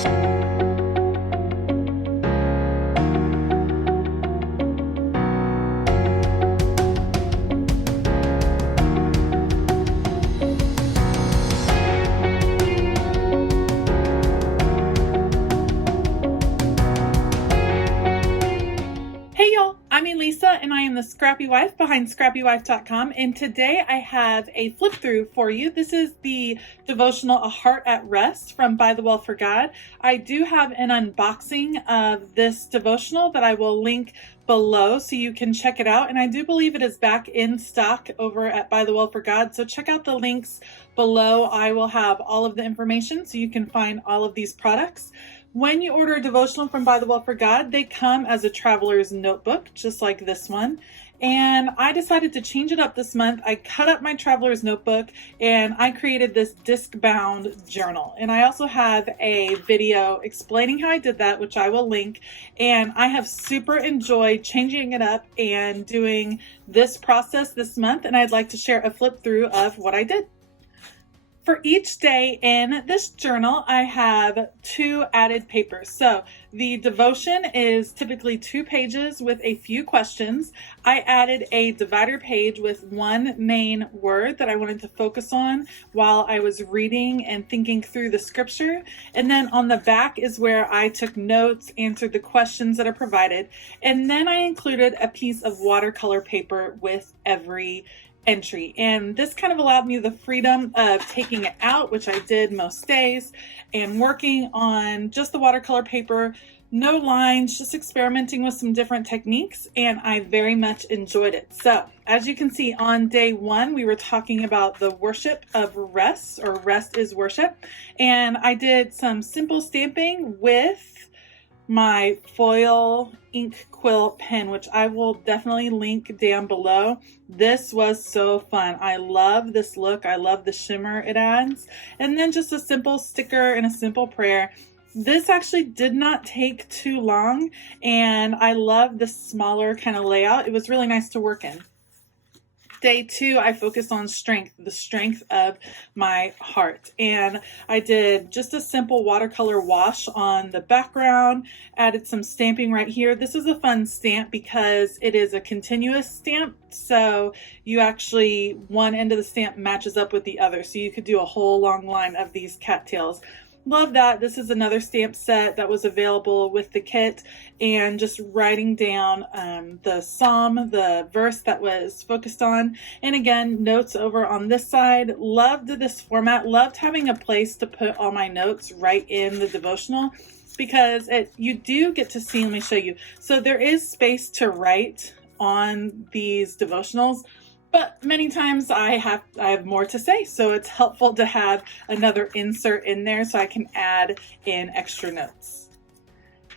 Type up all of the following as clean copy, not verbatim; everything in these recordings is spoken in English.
Hey y'all, I'm Elisa and I am the Scrappy Wife behind scrappywife.com, and today I have a flip through for you. This is the devotional A Heart at Rest from By the Well for God. I do have an unboxing of this devotional that I will link below so you can check it out, and I do believe it is back in stock over at By the Well for God, so check out the links below. I will have all of the information so you can find all of these products. When you order a devotional from By the Well for God, they come as a traveler's notebook, just like this one. And I decided to change it up this month. I cut up my traveler's notebook and I created this disc-bound journal. And I also have a video explaining how I did that, which I will link. And I have super enjoyed changing it up and doing this process this month. And I'd like to share a flip through of what I did. For each day in this journal, I have 2 added papers. So the devotion is typically 2 pages with a few questions. I added a divider page with one main word that I wanted to focus on while I was reading and thinking through the scripture. And then on the back is where I took notes, answered the questions that are provided. And then I included a piece of watercolor paper with every entry, and this kind of allowed me the freedom of taking it out, which I did most days, and working on just the watercolor paper, no lines, just experimenting with some different techniques, and I very much enjoyed it. So as you can see, on day 1 we were talking about the worship of rest, or rest is worship, and I did some simple stamping with my foil ink quill pen, which I will definitely link down below. This was so fun. I love this look. I love the shimmer it adds. And then just a simple sticker and a simple prayer. This actually did not take too long, and I love the smaller kind of layout. It was really nice to work in. Day 2, I focused on strength, the strength of my heart. And I did just a simple watercolor wash on the background, added some stamping right here. This is a fun stamp because it is a continuous stamp. So you actually, one end of the stamp matches up with the other. So you could do a whole long line of these cattails. Love that. This is another stamp set that was available with the kit, and just writing down the psalm, the verse that was focused on, and again, notes over on this side. Loved this format, loved having a place to put all my notes right in the devotional, because you do get to see, let me show you. So there is space to write on these devotionals, but many times I have more to say, so it's helpful to have another insert in there so I can add in extra notes.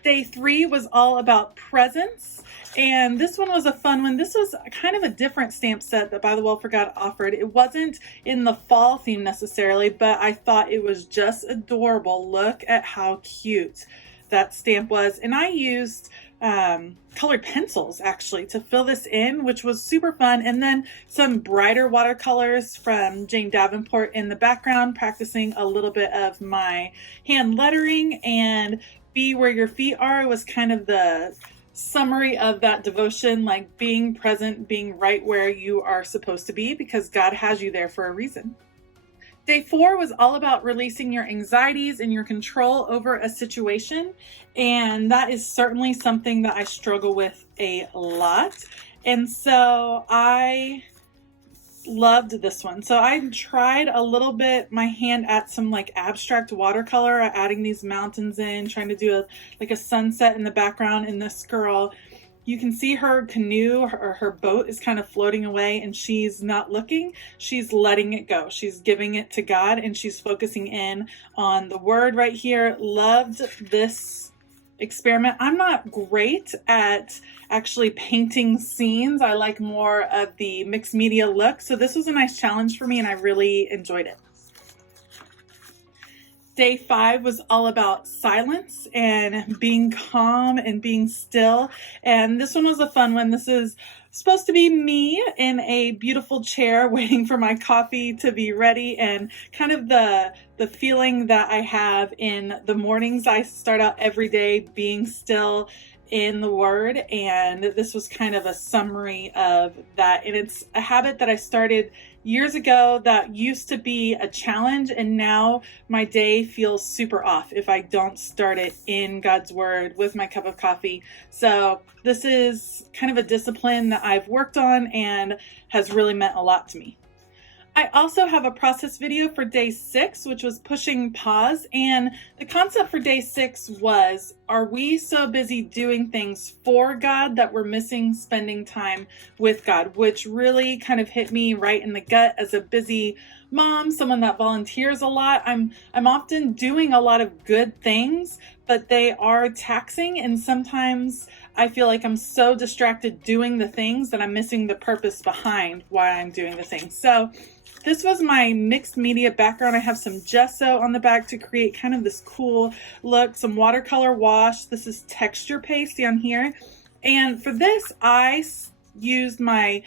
Day 3 was all about presents, and this one was a fun one. This was kind of a different stamp set that By the Well for God offered. It wasn't in the fall theme necessarily, but I thought it was just adorable. Look at how cute that stamp was, and I used colored pencils actually to fill this in, which was super fun, and then some brighter watercolors from Jane Davenport in the background, practicing a little bit of my hand lettering. And Be Where Your Feet Are was kind of the summary of that devotion, like being present, being right where you are supposed to be, because God has you there for a reason. Day 4 was all about releasing your anxieties and your control over a situation. And that is certainly something that I struggle with a lot. And so I loved this one. So I tried a little bit my hand at some like abstract watercolor, adding these mountains in, trying to do a sunset in the background. And this girl, you can see her canoe or her boat is kind of floating away, and she's not looking. She's letting it go. She's giving it to God, and she's focusing in on the word right here. Loved this experiment. I'm not great at actually painting scenes. I like more of the mixed media look. So this was a nice challenge for me, and I really enjoyed it. Day 5 was all about silence and being calm and being still. And this one was a fun one. This is supposed to be me in a beautiful chair waiting for my coffee to be ready, and kind of the the feeling that I have in the mornings. I start out every day being still in the Word, and this was kind of a summary of that. And it's a habit that I started years ago that used to be a challenge, and now my day feels super off if I don't start it in God's Word with my cup of coffee. So this is kind of a discipline that I've worked on and has really meant a lot to me. I also have a process video for day 6, which was pushing pause. And the concept for day 6 was, are we so busy doing things for God that we're missing spending time with God? Which really kind of hit me right in the gut as a busy mom, someone that volunteers a lot. I'm often doing a lot of good things, but they are taxing. And sometimes I feel like I'm so distracted doing the things that I'm missing the purpose behind why I'm doing the things. So this was my mixed media background. I have some gesso on the back to create kind of this cool look, some watercolor wash. This is texture paste down here. And for this, I used my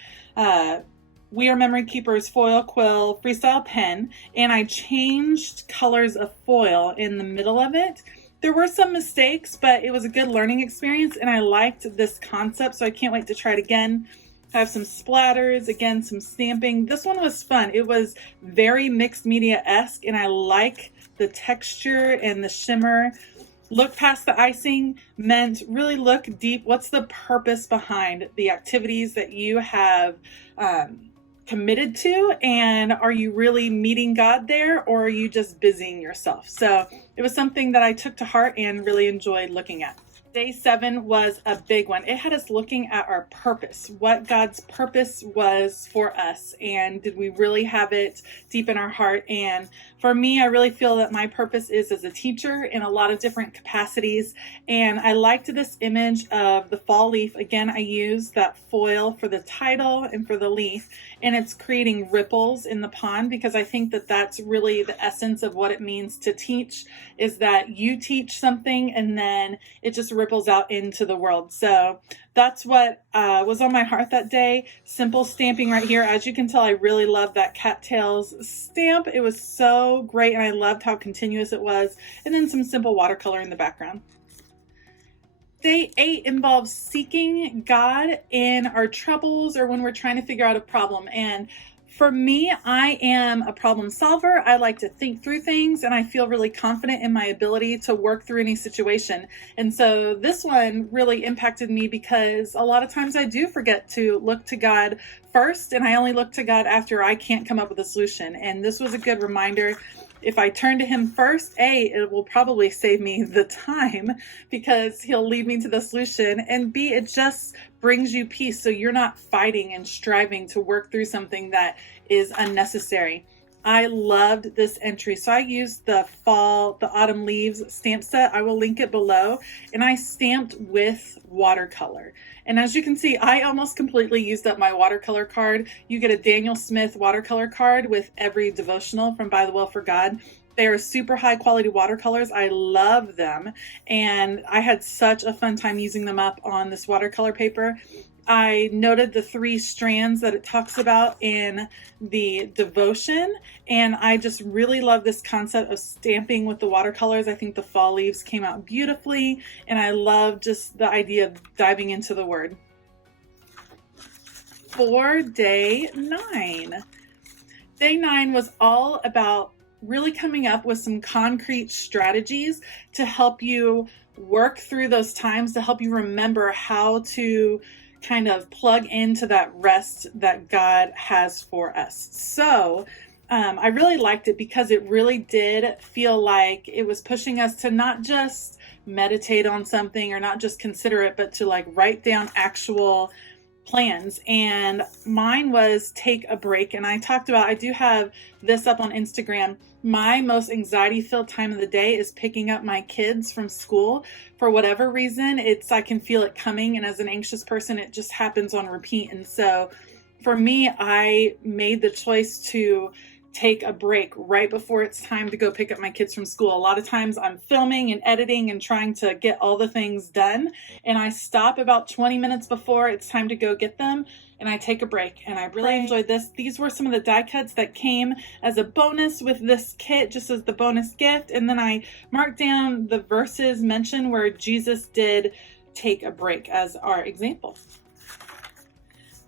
We Are Memory Keepers foil quill freestyle pen, and I changed colors of foil in the middle of it. There were some mistakes, but it was a good learning experience, and I liked this concept, so I can't wait to try it again. I have some splatters, again, some stamping. This one was fun. It was very mixed media-esque, and I like the texture and the shimmer. Look past the icing meant really look deep. What's the purpose behind the activities that you have committed to? And are you really meeting God there, or are you just busying yourself? So it was something that I took to heart and really enjoyed looking at. Day 7 was a big one. It had us looking at our purpose, what God's purpose was for us, and did we really have it deep in our heart? And for me, I really feel that my purpose is as a teacher in a lot of different capacities, and I liked this image of the fall leaf. Again, I used that foil for the title and for the leaf, and it's creating ripples in the pond, because I think that that's really the essence of what it means to teach, is that you teach something and then it just ripples out into the world. So that's what was on my heart that day. Simple stamping right here. As you can tell, I really love that cattails stamp. It was so great, and I loved how continuous it was. And then some simple watercolor in the background. Day 8 involves seeking God in our troubles or when we're trying to figure out a problem. And for me, I am a problem solver. I like to think through things, and I feel really confident in my ability to work through any situation. And so this one really impacted me, because a lot of times I do forget to look to God first, and I only look to God after I can't come up with a solution. And this was a good reminder. If I turn to Him first, it will probably save me the time, because He'll lead me to the solution, and B, it just brings you peace, so you're not fighting and striving to work through something that is unnecessary. I loved this entry. So I used the autumn leaves stamp set. I will link it below, and I stamped with watercolor. And as you can see, I almost completely used up my watercolor card. You get a Daniel Smith watercolor card with every devotional from By the Well for God. They are super high quality watercolors. I love them. And I had such a fun time using them up on this watercolor paper. I noted the 3 strands that it talks about in the devotion, and I just really love this concept of stamping with the watercolors. I think the fall leaves came out beautifully, and I love just the idea of diving into the Word. For day 9. Day 9 was all about really coming up with some concrete strategies to help you work through those times, to help you remember how to kind of plug into that rest that God has for us. So I really liked it, because it really did feel like it was pushing us to not just meditate on something or not just consider it, but to like write down actual plans. And mine was take a break. And I talked about, I do have this up on Instagram. My most anxiety filled time of the day is picking up my kids from school. For whatever reason, I can feel it coming. And as an anxious person, it just happens on repeat. And so for me, I made the choice to take a break right before it's time to go pick up my kids from school. A lot of times I'm filming and editing and trying to get all the things done, and I stop about 20 minutes before it's time to go get them, and I take a break, and I really enjoyed this. These were some of the die cuts that came as a bonus with this kit, just as the bonus gift, and then I marked down the verses mentioned where Jesus did take a break as our example.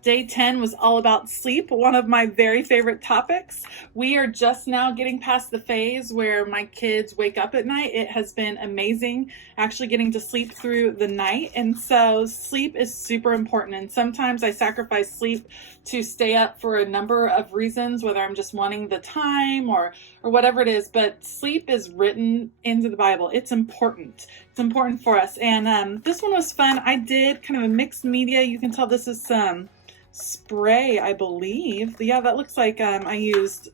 Day 10 was all about sleep, one of my very favorite topics. We are just now getting past the phase where my kids wake up at night. It has been amazing actually getting to sleep through the night. And so sleep is super important. And sometimes I sacrifice sleep to stay up for a number of reasons, whether I'm just wanting the time or whatever it is. But sleep is written into the Bible. It's important. It's important for us. And this one was fun. I did kind of a mixed media. You can tell this is some spray, I believe. Yeah, that looks like I used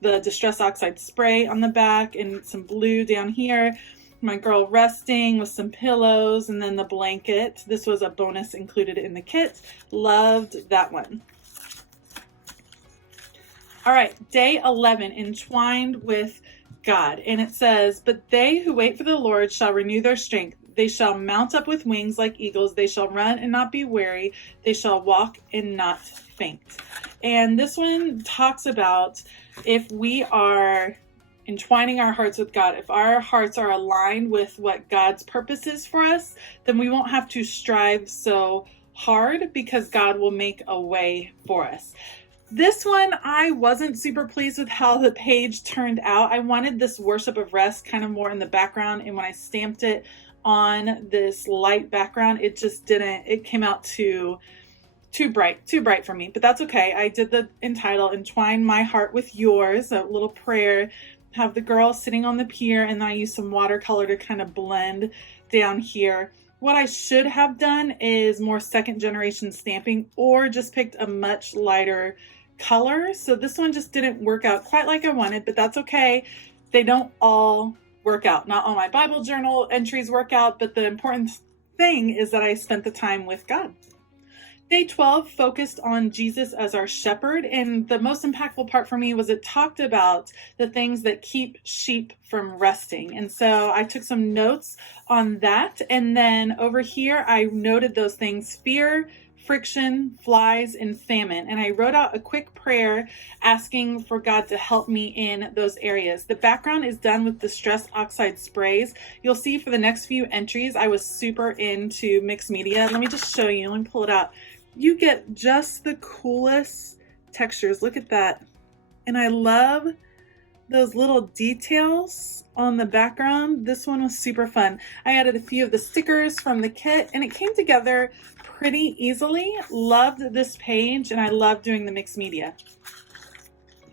the Distress Oxide spray on the back and some blue down here. My girl resting with some pillows and then the blanket. This was a bonus included in the kit. Loved that one. All right, day 11, entwined with God. And it says, "But they who wait for the Lord shall renew their strength. They shall mount up with wings like eagles. They shall run and not be weary. They shall walk and not faint." And this one talks about if we are entwining our hearts with God, if our hearts are aligned with what God's purpose is for us, then we won't have to strive so hard because God will make a way for us. This one, I wasn't super pleased with how the page turned out. I wanted this worship of rest kind of more in the background, and when I stamped it on this light background, it just didn't, it came out too bright for me, but that's okay. I did the entitle, "Entwine My Heart with Yours," a little prayer, have the girl sitting on the pier, and then I used some watercolor to kind of blend down here. What I should have done is more second generation stamping or just picked a much lighter color. So this one just didn't work out quite like I wanted, but that's okay. They don't all work out. Not all my Bible journal entries work out, but the important thing is that I spent the time with God. Day 12 focused on Jesus as our shepherd, and the most impactful part for me was it talked about the things that keep sheep from resting. And so I took some notes on that, and then over here I noted those things: fear, friction, flies, and famine. And I wrote out a quick prayer asking for God to help me in those areas. The background is done with Distress Oxide sprays. You'll see for the next few entries, I was super into mixed media. Let me just show you. Let me pull it out. You get just the coolest textures. Look at that. And I love those little details on the background. This one was super fun. I added a few of the stickers from the kit, and it came together pretty easily. Loved this page, and I love doing the mixed media.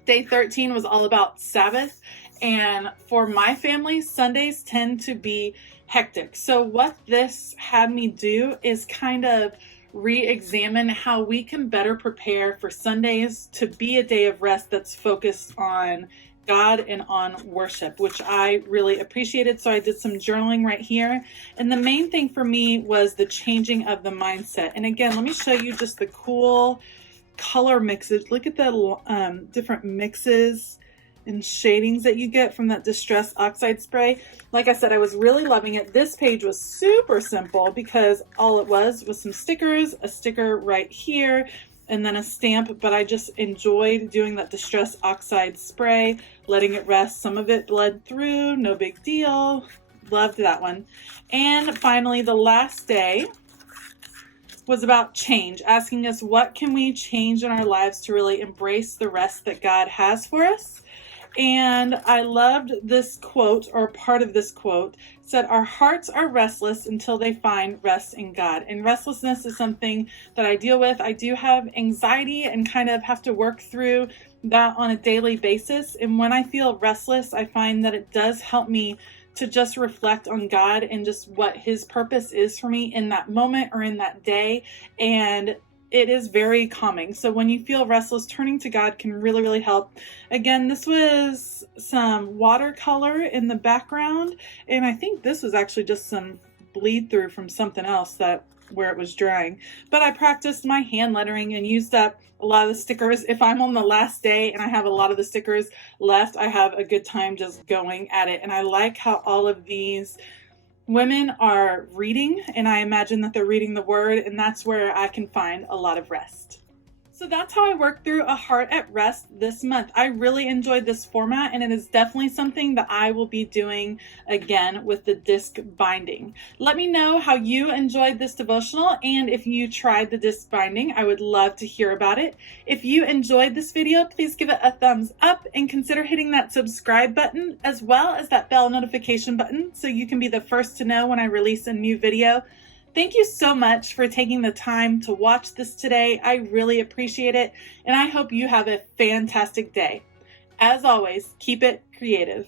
Day 13 was all about Sabbath, and for my family, Sundays tend to be hectic. So what this had me do is kind of re-examine how we can better prepare for Sundays to be a day of rest that's focused on God and on worship, which I really appreciated. So I did some journaling right here. And the main thing for me was the changing of the mindset. And again, let me show you just the cool color mixes. Look at the different mixes and shadings that you get from that Distress Oxide spray. Like I said, I was really loving it. This page was super simple because all it was some stickers, a sticker right here, and then a stamp, but I just enjoyed doing that Distress Oxide spray, letting it rest. Some of it bled through, no big deal. Loved that one. And finally, the last day was about change, asking us what can we change in our lives to really embrace the rest that God has for us. And I loved this quote, or part of this quote. It said, "Our hearts are restless until they find rest in God." And restlessness is something that I deal with. I do have anxiety and kind of have to work through that on a daily basis. And when I feel restless, I find that it does help me to just reflect on God and just what His purpose is for me in that moment or in that day. And it is very calming. So when you feel restless, turning to God can really, really help. Again, this was some watercolor in the background, and I think this was actually just some bleed through from something else that where it was drying. But I practiced my hand lettering and used up a lot of the stickers. If I'm on the last day and I have a lot of the stickers left, I have a good time just going at it. And I like how all of these women are reading, and I imagine that they're reading the word, and that's where I can find a lot of rest. So that's how I worked through A Heart at Rest this month. I really enjoyed this format, and it is definitely something that I will be doing again with the disc binding. Let me know how you enjoyed this devotional, and if you tried the disc binding, I would love to hear about it. If you enjoyed this video, please give it a thumbs up and consider hitting that subscribe button as well as that bell notification button so you can be the first to know when I release a new video. Thank you so much for taking the time to watch this today. I really appreciate it, and I hope you have a fantastic day. As always, keep it creative.